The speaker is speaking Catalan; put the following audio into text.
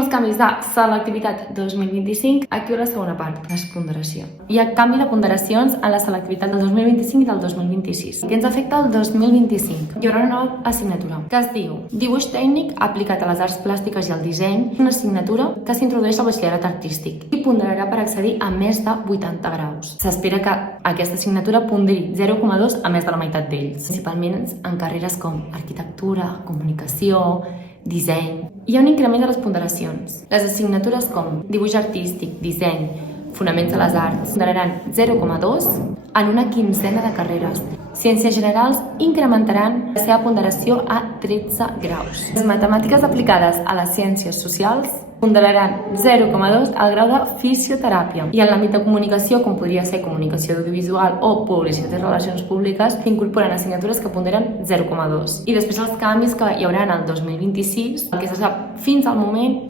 els canvis de selectivitat 2025. Aquí la segona part, la ponderació. Hi ha canvi de ponderacions en la selectivitat del 2025 i del 2026. Què ens afecta el 2025? Hi haurà una nova assignatura que es diu Dibuix tècnic aplicat a les arts plàstiques i al disseny, una assignatura que s'introdueix al batxillerat artístic i ponderarà per accedir a més de 80 graus. S'espera que aquesta assignatura ponderi 0,2 a més de la meitat d'ells, principalment en carreres com arquitectura, comunicació, disseny. Hi ha un increment de les ponderacions. Les assignatures com dibuix artístic, disseny, fonaments de les arts ponderaran 0,2 en una quinzena de carreres. Ciències generals incrementaran la seva ponderació a 13 graus. Les matemàtiques aplicades a les ciències socials ponderaran 0,2 al grau de fisioteràpia. I en l'àmbit de comunicació, com podria ser comunicació audiovisual o publicitat i relacions públiques, s'incorporen assignatures que ponderen 0,2. I després els canvis que hi haurà en el 2026, el que se sap fins al moment